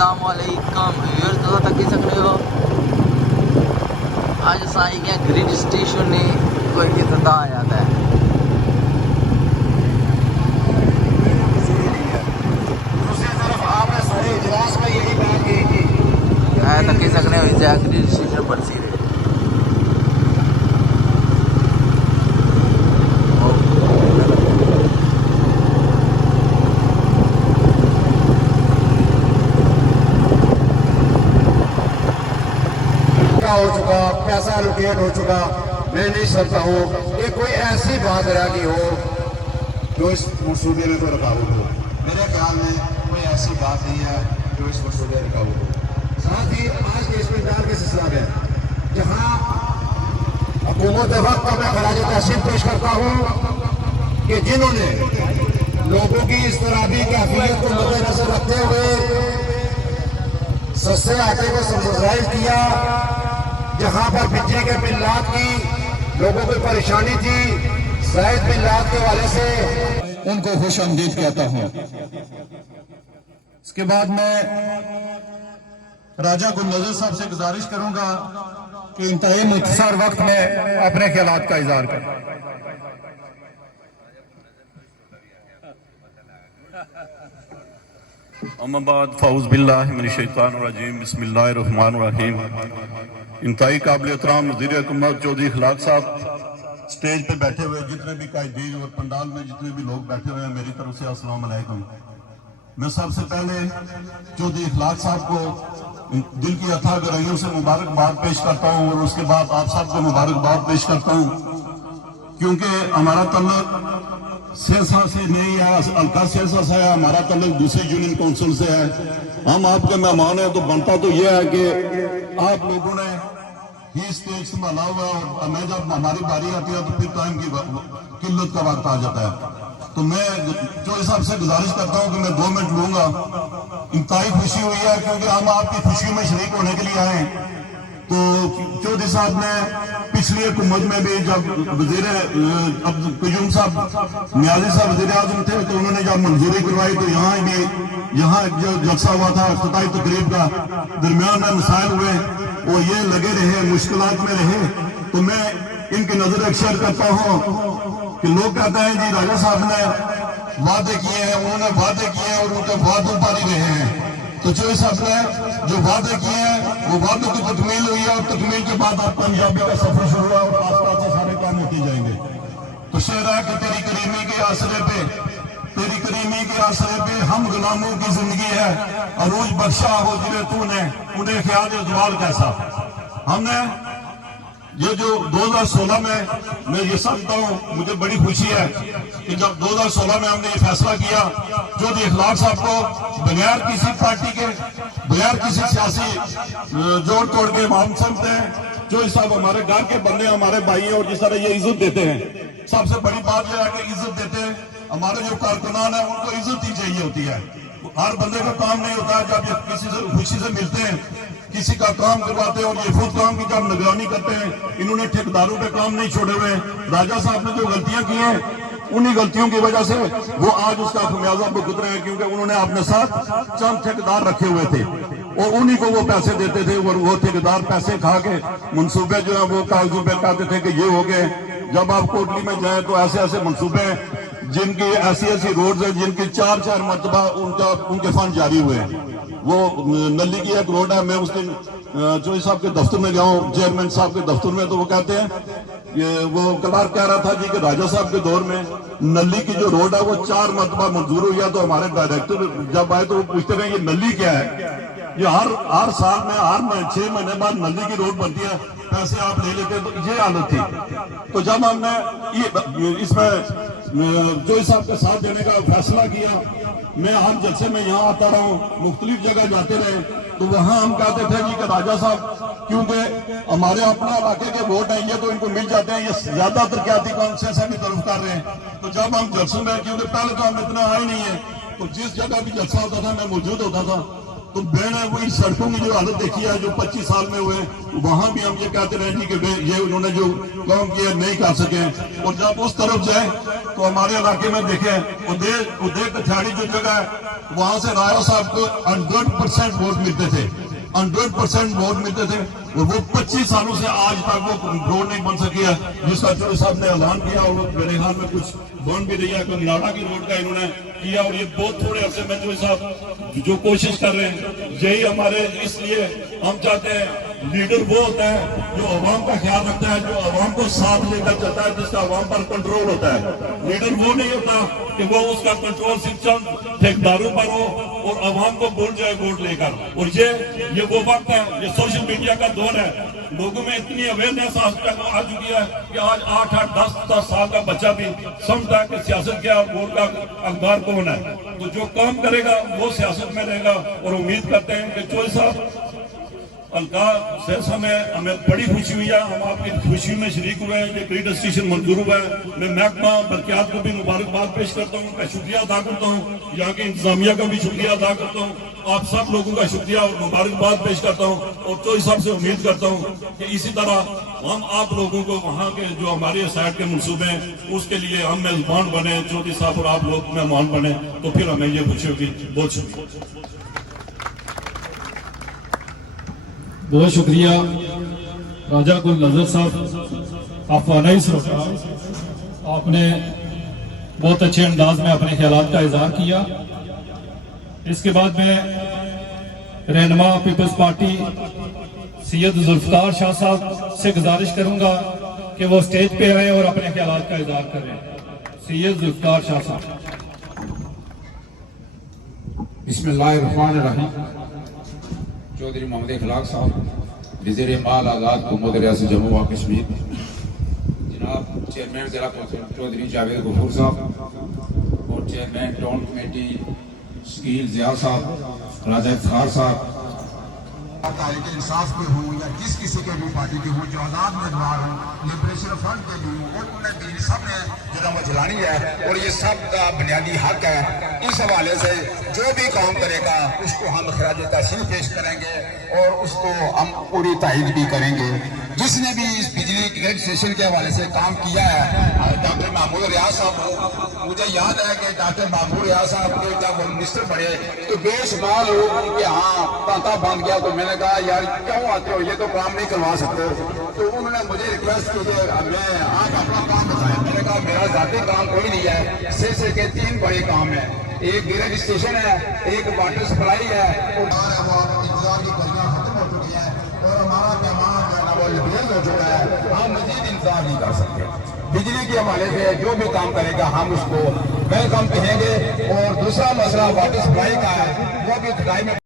अस्सलाम वालेकुम व्यूअर्स, तो तक सकते हो आज साई गया ग्रिड स्टेशन ने कोई कितना आ जाता है दूसरी तरफ आपने सारे इजलास में यही बात कही थी तक सकते हो ग्रिड स्टेशन पर सी हो चुका, पैसा एलोकेट हो चुका। मैं नहीं समझता हूँ कि कोई ऐसी बात रह गई हो जो इस मनसूबे में कोई रुकावट हो। मेरे ख्याल में कोई ऐसी बात नहीं है जो इस मनसूबे में रुकावट हो। साथ ही आज के इस मिसाल के सिलसिला में जहाँ हुकूमत वक्त का मैं खराज तहसीन पेश करता हूँ कि जिन्होंने लोगों की इस तरह कैफियत को मद्देनजर रखते हुए सस्ते आटे को सब्सिडाइज किया, जहां पर बिजली के बिल्लात की लोगों को परेशानी थी, जायद बिल्लात के वाले से उनको खुश आमदीद कहता हूं। इसके बाद मैं राजा गुलनज़र साहब से गुजारिश करूंगा कि इंतहाई मुख्तसर वक्त में अपने ख्यालात का इजहार करें। अम्माबाद फ़ौज़ बिल्लाहि मिनश शैतानिर रजीम बिस्मिल्लाहिर रहमानिर रहीम। इंतहाई काबिल एहतराम वज़ीर हुकूमत चौधरी इखलाक साहब, स्टेज पे बैठे हुए जितने भी कायदीन और पंडाल में जितने भी लोग बैठे हुए हैं, मेरी तरफ से अस्सलाम वालेकुम। मैं सबसे पहले चौधरी इखलाक साहब को दिल की अथाह गहराइयों से मुबारकबाद पेश करता हूँ और उसके बाद आप सबको मुबारकबाद पेश करता हूँ, क्योंकि हमारा तल्लुक सियासा से नहीं है, हल्का सियासा से है, हमारा तल्लुक दूसरी यूनियन काउंसिल से है। हम आपके मेहमान हैं, तो बनता तो यह है कि आप लोगों ने ही स्टेज संभाला हुआ है और मैं जब हमारी बारी आती है तो फिर टाइम की किल्लत का वक्त आ जाता है। तो मैं चौधरी साहब से गुजारिश करता हूँ कि मैं 2 मिनट लूंगा। इंतहाई खुशी हुई है क्योंकि हम आपकी खुशी में शरीक होने के लिए आए। तो चौधरी साहब ने पिछली हुकूमत में भी जब वजीर क्यूम साहब नियाजी साहब वजीर आजम थे तो उन्होंने जब मंजूरी करवाई तो यहाँ जो जलसा हुआ था इफ्तिताई तकरीब का, दरमियान में मसाइल हुए वो ये लगे रहे, मुश्किलात में रहे। तो मैं इनकी नजर अक्सर करता हूँ कि लोग कहते हैं जी राजा साहब ने वादे किए हैं, उन्होंने वादे किए हैं और उनके वादों पर ही रहे हैं। तो चौधरी साहब ने जो वादे किए हैं वो वादों की तकमील हुई है और तकमील के बाद आप कामयाबी का सफर शुरू हुआ और आस पास से सारे काम होते जाएंगे। तो शेर है कि तेरी करीमी के आसरे पे, तेरी करीमी के आसरे पे हम गुलामों की जिंदगी है, अरूज बख्शा हो जिन्हें तूने, उन्हें ख्याल जवाल कैसा। हमने ये जो 2016 में मैं ये समझता हूँ, मुझे बड़ी खुशी है कि जब 2016 में हमने ये फैसला किया, चौधरी इखलाक साहब को बगैर किसी पार्टी के, बगैर किसी सियासी जोड़ तोड़ के हम समझते हैं चौधरी साहब हमारे घर के बंदे, हमारे भाई हैं और जिस तरह ये इज्जत देते हैं। सबसे बड़ी बात यह है कि इज्जत देते हैं। हमारे जो कारकुनान है उनको इज्जत ही चाहिए होती है। हर बंदे का काम नहीं होता है जब ये किसी से खुशी से मिलते हैं, किसी का काम करवाते हैं और ये खुद काम की जब निगरानी करते हैं। इन्होंने ठेकेदारों पे काम नहीं छोड़े हुए। राजा साहब ने जो गलतियां की हैं उन्हीं गलतियों की वजह से वो आज उसका खमियाजा भुगत रहे हैं, क्योंकि उन्होंने अपने साथ चंद ठेकेदार रखे हुए थे और उन्हीं को वो पैसे देते थे और वो ठेकेदार पैसे खा के मनसूबे जो है वो कागजों पे कहते थे कि ये हो गए। जब आप कोटली में जाए तो ऐसे ऐसे मनसूबे जिनकी ऐसी ऐसी रोड है जिनकी 4-4 मरतबा उनके फंड जारी हुए हैं। वो नली की एक रोड है, मैं उस दिन चौधरी साहब के दफ्तर में गया हूँ, चेयरमैन साहब के दफ्तर में, तो वो कहते हैं वो क्लार्क कह रहा था जी कि राजा साहब के दौर में नली की जो रोड है वो 4 मरतबा मंजूर हुई है। तो हमारे डायरेक्टर जब आए तो वो पूछते रहे ये नली क्या है। ये हर साल में हर 6 महीने बाद नली की रोड बनती है, पैसे आप ले लेते हैं। तो ये हालत थी। तो जब हमने इसमें चौधरी साहब के साथ देने का फैसला किया, मैं हर जलसे में यहाँ आता रहा हूँ, मुख्तलिफ जगह जाते रहे, तो वहाँ हम कहते थे जी कि राजा साहब क्योंकि हमारे अपने इलाके के वोट हैं ये तो इनको मिल जाते हैं, ये ज्यादातर क्या थी कॉन्फ्रेंस की तरफ कर रहे हैं। तो जब हम जलसों में, क्योंकि पहले तो हम इतना आए नहीं है, तो जिस जगह भी जलसा होता था मैं मौजूद होता था। तो बहन है वही सड़कों की जो हालत देखी है जो 25 साल में हुए, वहां भी हम ये कहते रहे जी कि ये उन्होंने जो काम किया नहीं कर सके। और जब उस तरफ जाए तो हमारे इलाके में देखें उदय कठियाड़ी जो जगह है वहां से राजा साहब को 100% वोट मिलते थे, 100% वोट मिलते थे, और वो 25 सालों से आज तक वो रोड नहीं बन सकी है, जिसका चौधरी साहब ने ऐलान किया और मेरे ख्याल में कुछ बन भी रही है। नाड़ा की रोड का इन्होंने किया, और ये बहुत थोड़े अरसे में चौधरी साहब जो कोशिश कर रहे हैं, यही हमारे इसलिए हम चाहते हैं लीडर वो होता है जो अवाम का ख्याल रखता है, जो अवाम को साथ लेकर चलता है, जिसका अवाम पर कंट्रोल होता है। लीडर वो नहीं होता कि वो उसका कंट्रोल सिर्फ ठेकेदारों पर हो और अवाम को भूल जाए वोट लेकर। और ये वो वक्त है, ये सोशल मीडिया का दौर है, लोगों में इतनी अवेयरनेस आ चुकी है कि आज 8-8, 10-10 साल का बच्चा भी समझता है कि सियासत क्या, वोट का अखबार कौन है। तो जो काम करेगा वो सियासत में रहेगा, और उम्मीद करते हैं कि चौधरी साहब अलका सहसा में हमें बड़ी खुशी हुई है, हम आपकी खुशी में शरीक हुए हैं, ये क्रेडिट स्टेशन मंजूर हुआ है। मैं महकमा बरकियात को भी मुबारकबाद पेश करता हूँ, मैं शुक्रिया अदा करता हूँ, यहाँ की इंतजामिया का भी शुक्रिया अदा करता हूँ, आप सब लोगों का शुक्रिया और मुबारकबाद पेश करता हूँ। और चौधरी साहब से उम्मीद करता हूँ कि इसी तरह हम आप लोगों को वहाँ के जो हमारे साइड के मनसूबे हैं उसके लिए हम मेजबान बने, चौधरी साहब और आप लोग मेहमान बने, तो फिर हमें ये खुशी होगी। बहुत शुक्रिया। बहुत शुक्रिया राजा गुल नजर साहब, अफवानाई सरकार, आपने बहुत अच्छे अंदाज में अपने ख्यालात का इजहार किया। इसके बाद मैं रहनुमा पीपल्स पार्टी सैयद जुल्फकार शाह साहब से गुजारिश करूंगा कि वो स्टेज पे आए और अपने ख्यालात का इजहार करें। सैयद जुल्फकार शाह साहब। बिस्मिल्लाहिर्रहमानिर्रहीम। चौधरी मोहम्मद इखलाक साहब, वज़ीर माल आज़ाद हुकूमत रियासत जम्मू व कश्मीर, जनाब चेयरमैन ज़िला कौंसिल चौधरी जावेद गफूर साहब और chairman town committee Shakeel Zia साहब, राजा इफ्तार साहब, तारीख इंसाफ के हूँ या जिस किसी के भी पार्टी के हूँ, जो आज़ाद उम्मीदवार हूँ, लिबरेशन फ्रंट के भी हूँ, उन्होंने भी सब ने जो चलानी है, और ये सब का बुनियादी हक है। इस हवाले से जो भी काम करेगा उसको हम खराज तहसीन पेश करेंगे और उसको हम पूरी तायद भी करेंगे। जिसने भी इस बिजली ग्रिड स्टेशन के हवाले से काम किया है, डॉक्टर महमूद रियाज साहब, मुझे याद है कि डॉक्टर महमूद रियाज साहब के जब वो मिनिस्टर बने तो बेशुमार लोग उनके यहाँ तांता बंद गया, तो मैंने कहा यार क्यों आते हो, ये तो काम नहीं करवा सकते। तो उन्होंने मुझे रिक्वेस्ट की कि मैं आप अपना काम बताएं। मैंने कहा मेरा ज़ाती काम कोई नहीं है, सिलसिले के 3 बड़े काम हैं, एक ग्रिड स्टेशन है, एक वाटर सप्लाई है, और इंतजार की घड़ियाँ खत्म हो चुकी है और हमारा पैमाना जो है ना वो लिबरेल हो चुका है, हम मजीद इंतजार नहीं कर सकते। बिजली के हवाले से जो भी काम करेगा हम उसको वेलकम कहेंगे। और दूसरा मसला वाटर सप्लाई का है, वो भी खुदाई में